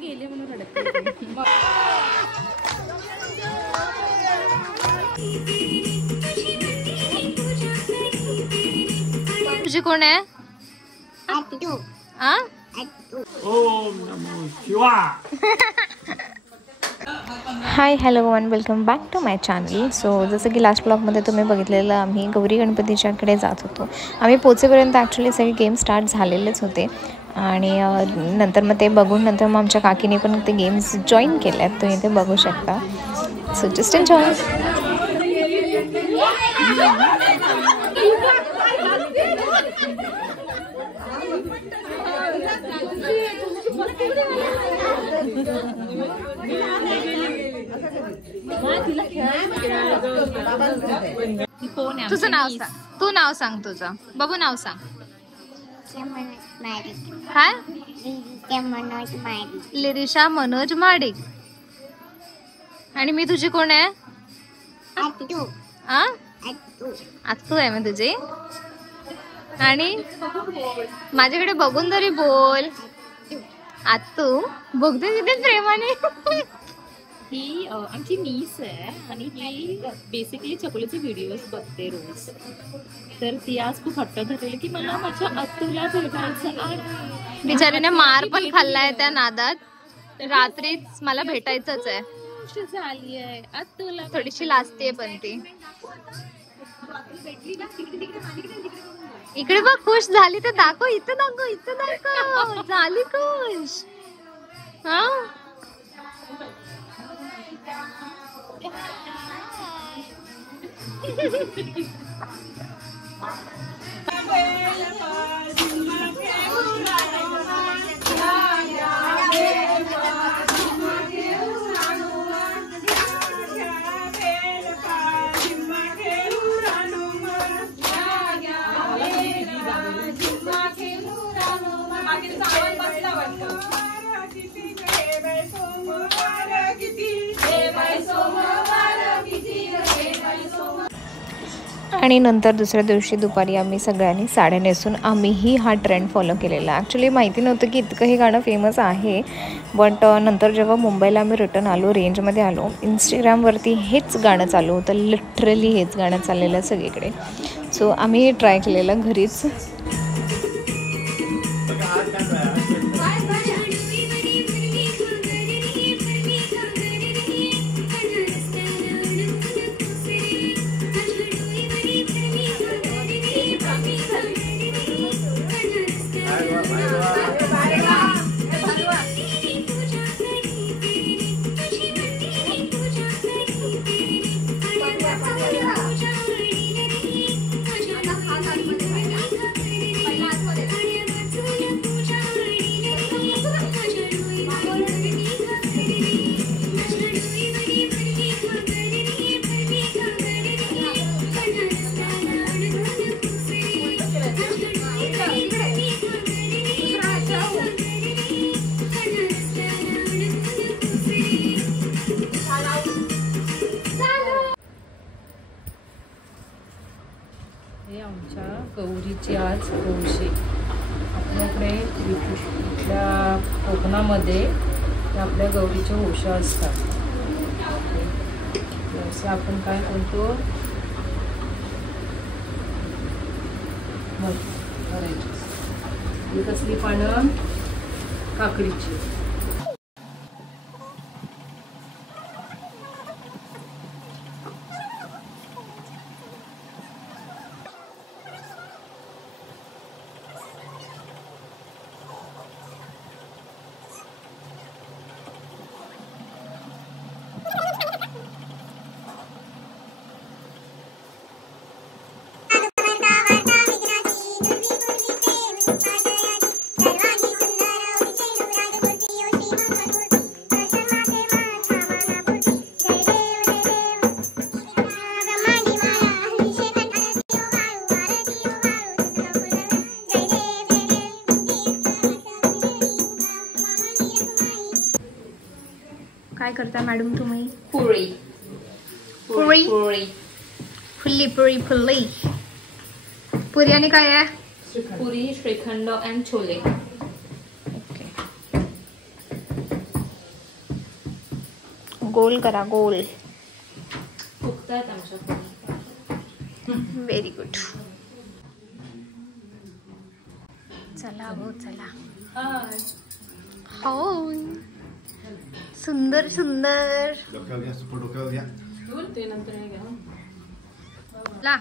गेले म्हणून रडत. तुझी कोण आहे? Hi hello one welcome back to my channel. So जसं की लास्ट ब्लॉगमध्ये तुम्ही बघितलेलं आम्ही गौरी गणपतीच्याकडे जात होतो. आम्ही पोचेपर्यंत ॲक्च्युली सगळे गेम स्टार्ट झालेलेच होते आणि नंतर मग ते बघून नंतर मग आमच्या काकीने पण ते गेम्स जॉईन केले आहेत. तुम्ही ते बघू शकता. So just enjoy. तुझं नाव सांग. तू नाव सांग तुझं. बाबू नाव सांग. काय? लिरिशा मनोज माडिक. आणि मी तुझी कोण आहे? आत्तू आहे मी तुझी. आणि माझ्याकडे बघून तरी बोल. आत्तू बघते किती प्रेमाने. ही आमची नीस आहे आणि ही बेसिकली चकोलीचे व्हिडिओज बघते रोज. तर ती आज खूप हट्ट धरलेली की मला माझ्या आत्तूला भेटायचं आहे. बिचारीने मार पण खाल्लाय त्या नादात. रात्रीच मला भेटायचंच आहे. झाली आहे आत्तूला. थोडीशी लाजते पण ती. इकडे बघ खुश झाली तर दाखव. इथं दाखव. इथं दाखव. झाली खुश. हा आणि नंतर दुसऱ्या दिवशी दुपारी आम्ही सगळ्यांनी साड्या नेसून आम्हीही हा ट्रेंड फॉलो केलेला. ॲक्च्युली माहिती नव्हतं की इतकं हे गाणं फेमस आहे. बट नंतर जेव्हा मुंबईला आम्ही रिटर्न आलो, रेंजमध्ये आलो, इंस्टाग्रामवरती हेच गाणं चालू होतं. लिटरली हेच गाणं चाललेलं सगळीकडे. सो आम्ही ट्राय केलेलं घरीच. हे आमच्या गौरीची आज हौशी. आपल्याकडे इथल्या कोकणामध्ये आपल्या गौरीच्या हौशा असतात. जसं आपण काय म्हणतो करायची. ही कसली पानं? काकडीची. काय करता मॅडम तुम्ही? पोळी. पोळी. फुल्ली पोळी. फुल्ली पुरी. आणि काय आहे? पुरी, श्रीखंड अँड छोले. ओके. गोल करा गोल. फुगतायत आमच्या. Very good. चला हो चला. हो सुंदर सुंदर. ला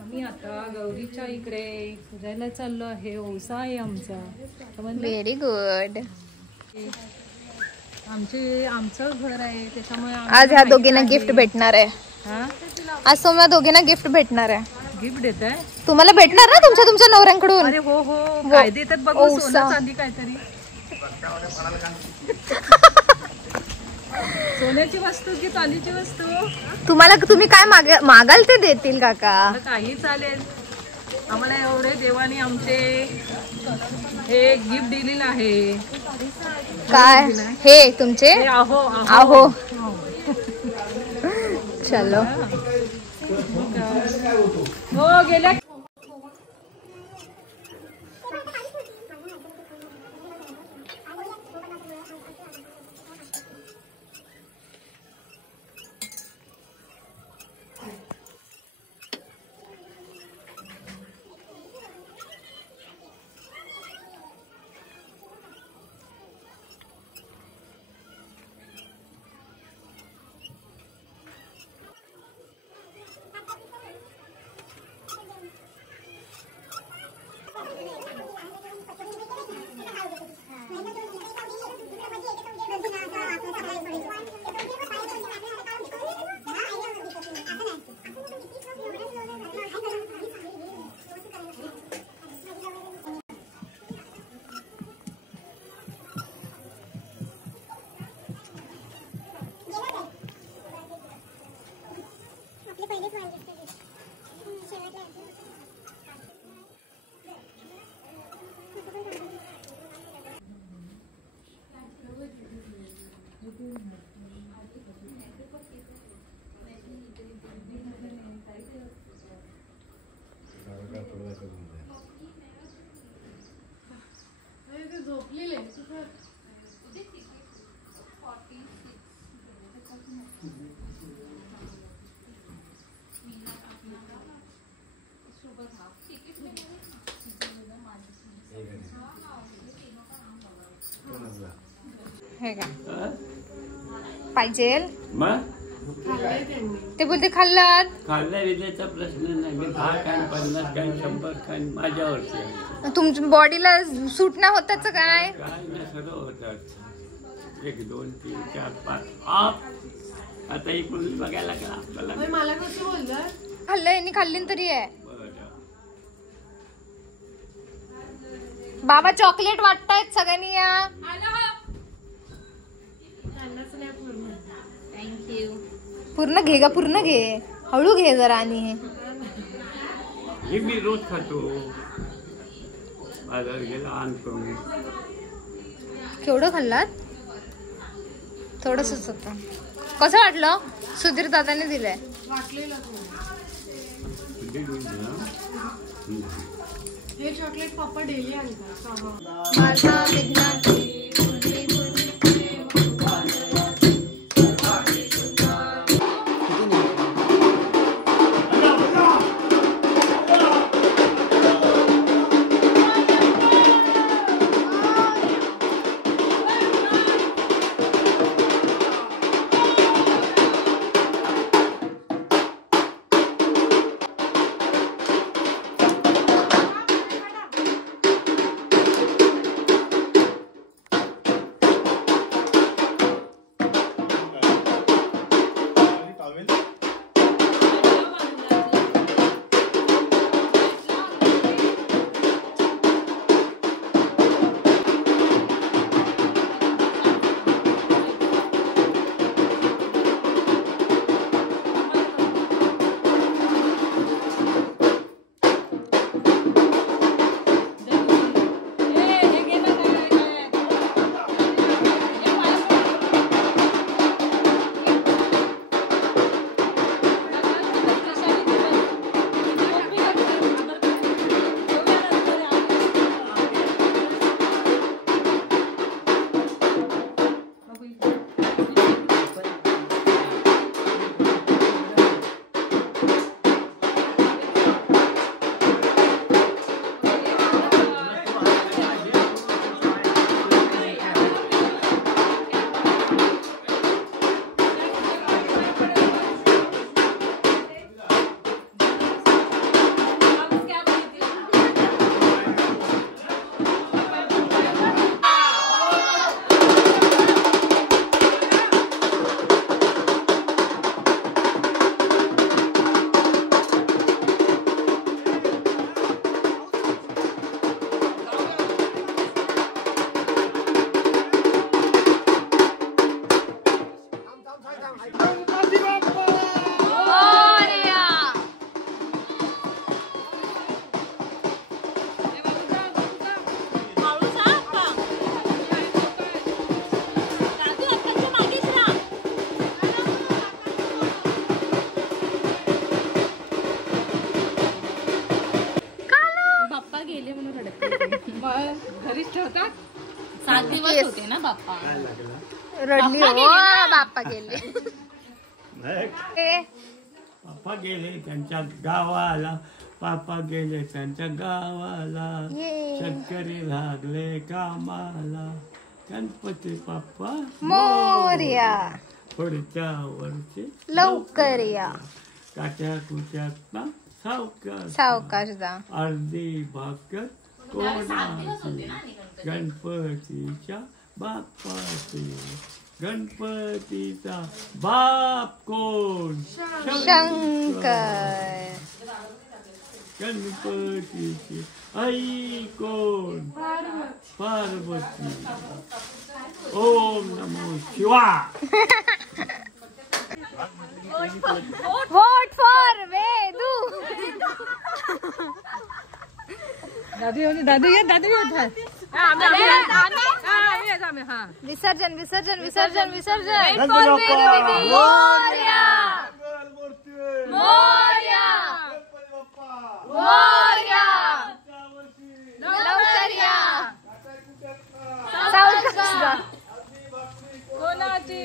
आम्ही आता गौरीच्या इकडे फिरायला चाललो आहे. ओसा आहे आमचा. Very good. आमचं घर आहे त्याच्यामुळे आज ह्या दोघींना गिफ्ट भेटणार आहे. हा आज तुम्हाला दोघींना गिफ्ट भेटणार आहे. गिफ्ट देत आहे. तुम्हाला भेटणार ना तुमच्या नवऱ्यांकडून. अरे हो हो काय देतात बघू. ओसा. सोनं चांदी काहीतरी. सोन्याची वस्तू की चांदीची वस्तू. तुम्ही काय मागाल ते देतील काका. काही चालेल. आम्हाला एवढे देवाने आमचे हे गिफ्ट दिलेलं आहे. काय हे तुमचे. हे आहो आहो. चलो हो गेल्या. हे का पाहिजे. मग ते बोलते खाल्लात. खाल्ल्या विजेचा प्रश्न नाही. मी 10 खान 50 खान 100 खान माझ्यावरती आहे. तुमच्या बॉडीला सूट नाही होत त्याचं काय. काय नाही सर्व होतात. 1 2 3 4 5 आप आता इकडून बघायला का आपल्याला. खाल्लं यांनी खाल्ली तरी आहे. बरं. बाबा चॉकलेट वाटतायत सगळ्यांनी या. थँक्यू. पूर्ण घे गा पूर्ण घे. हळू घे जरा. आणि हे मी रोज खातो. बाजारात गेला आणतो. केवढं खाल्लात. थोडंसंच होतं. कसं वाटलं. सुधीर दादाने दिलंय. हे चॉकलेट पप्पा डेली आणतात. माझा विघ्नाची बाप्पा गेले म्हणून रडत होते. मग घरीच ठेवतात. 7 दिवस होते ना बाप्पा. काय लागला रडली बाप्पा हो गेले ना. बाप्पा गेले. पापा गेले त्यांच्या गावाला, पापा गेले त्यांच्या गावाला, ये. शेतकरी लागले कामाला, गणपती बाप्पा मोरया पुढच्या वर्षी लवकर या. काट्या कुट्यात ना सावकाश सावकाश जा. अर्धी भाकर कोणाची, गणपतीच्या बाप्पाची. गणपतीचा बाप कोण? शंकर. गणपतीची आई कोण? पार्वती. ओम नमो शिवाय. Vote for Vedu. दादू येत. विसर्जन विसर्जन विसर्जन विसर्जन. गणपती बाप्पा. मोरया मोरया मोरया. लवकर या. सावकाश जा. कोणाची?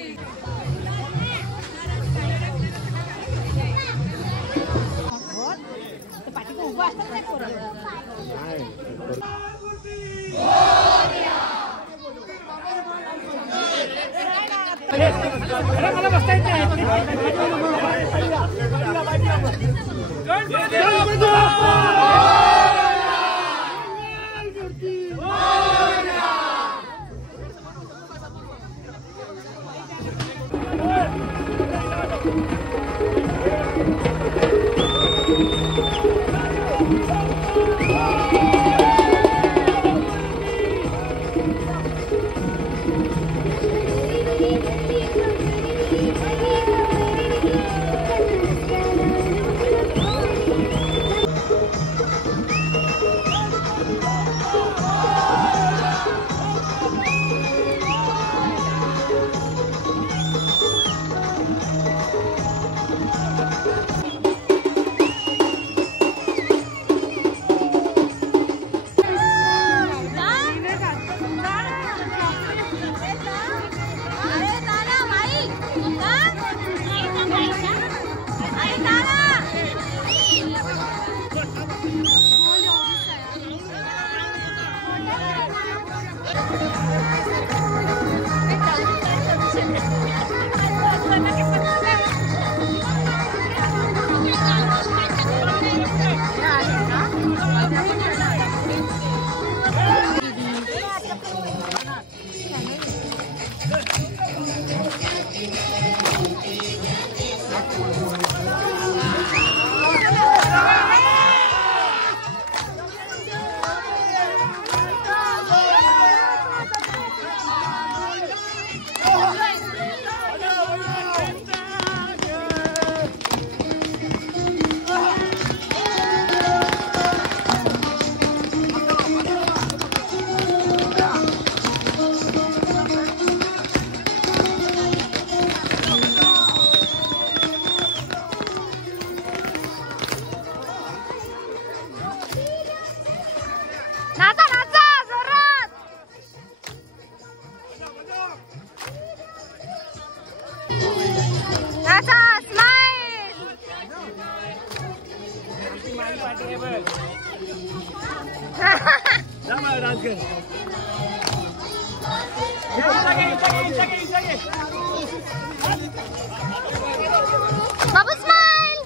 बाबू स्माइल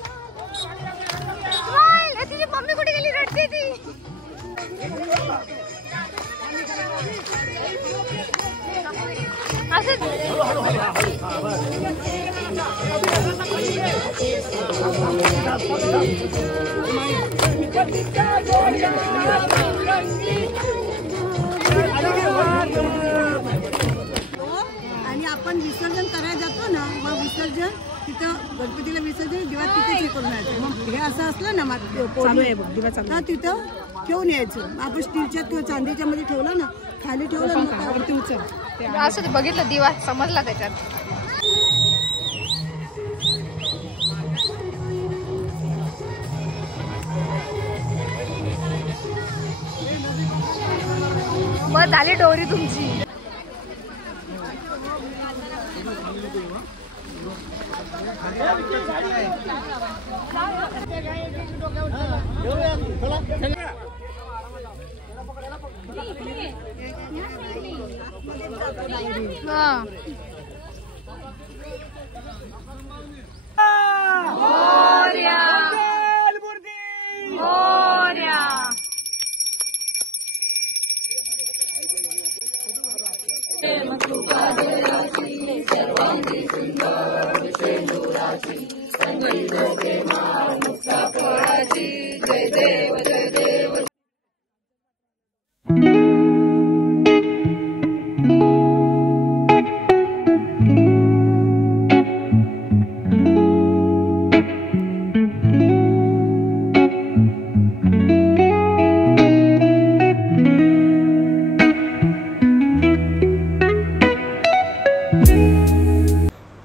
स्माइल. तुझी मम्मी कुठे गेली? रडते ती. आणि आपण विसर्जन करायला जातो ना, मग विसर्जन तिथं गणपतीला विसर्जन दिवा तिथे हे करून यायचं. मग हे असं असलं ना, मग चालू आहे बघ दिवा चालू, तर तिथं ठेवून यायचं. आपण स्टीलच्या किंवा चांदीच्या मध्ये ठेवलं ना, खाली ठेवलं ना, मग वरती उचल. असं बघितलं दिवा समजला त्याच्यात. बस झाली डोरी तुमची.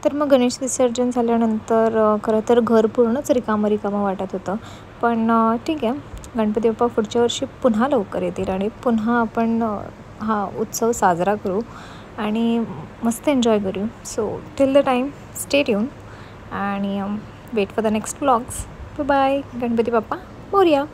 तर मग गणेश विसर्जन झाल्यानंतर खरं तर घर पूर्णच रिकामं वाटत होतं. पण ठीक आहे, गणपती बाप्पा पुढच्या वर्षी पुन्हा लवकर येतील आणि पुन्हा आपण हा उत्सव साजरा करू आणि मस्त एन्जॉय करू. So till the time stay tune आणि wait for the next vlogs. Bye. Ganpati Bappa Morya.